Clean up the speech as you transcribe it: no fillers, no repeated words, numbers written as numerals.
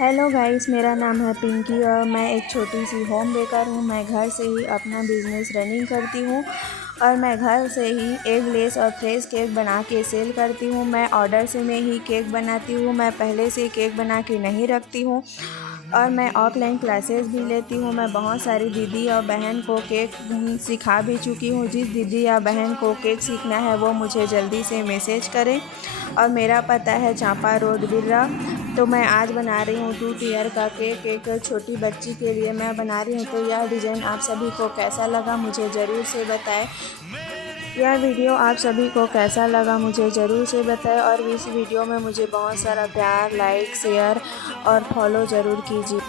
Hello guys, मेरा नाम है पिंकी और मैं एक छोटी सी होम बेकर हूँ। मैं घर से ही अपना बिज़नेस रनिंग करती हूँ और मैं घर से ही एग लेस और फ्रेश केक बना के सेल करती हूँ। मैं ऑर्डर से में ही केक बनाती हूँ। मैं पहले से केक बना के नहीं रखती हूँ और मैं ऑफलाइन क्लासेस भी लेती हूँ। मैं बहुत सारी दीदी और बहन को केक सिखा भी चुकी हूँ। जिस दीदी या बहन को केक सीखना है वो मुझे जल्दी से मैसेज करें और मेरा पता है चांपा रोड बिर्रा। तो मैं आज बना रही हूँ 2 टीयर का केक एक छोटी बच्ची के लिए मैं बना रही हूँ। तो यह डिज़ाइन आप सभी को कैसा लगा मुझे ज़रूर से बताएं। यह वीडियो आप सभी को कैसा लगा मुझे ज़रूर से बताएं और इस वीडियो में मुझे बहुत सारा प्यार, लाइक, शेयर और फॉलो ज़रूर कीजिए।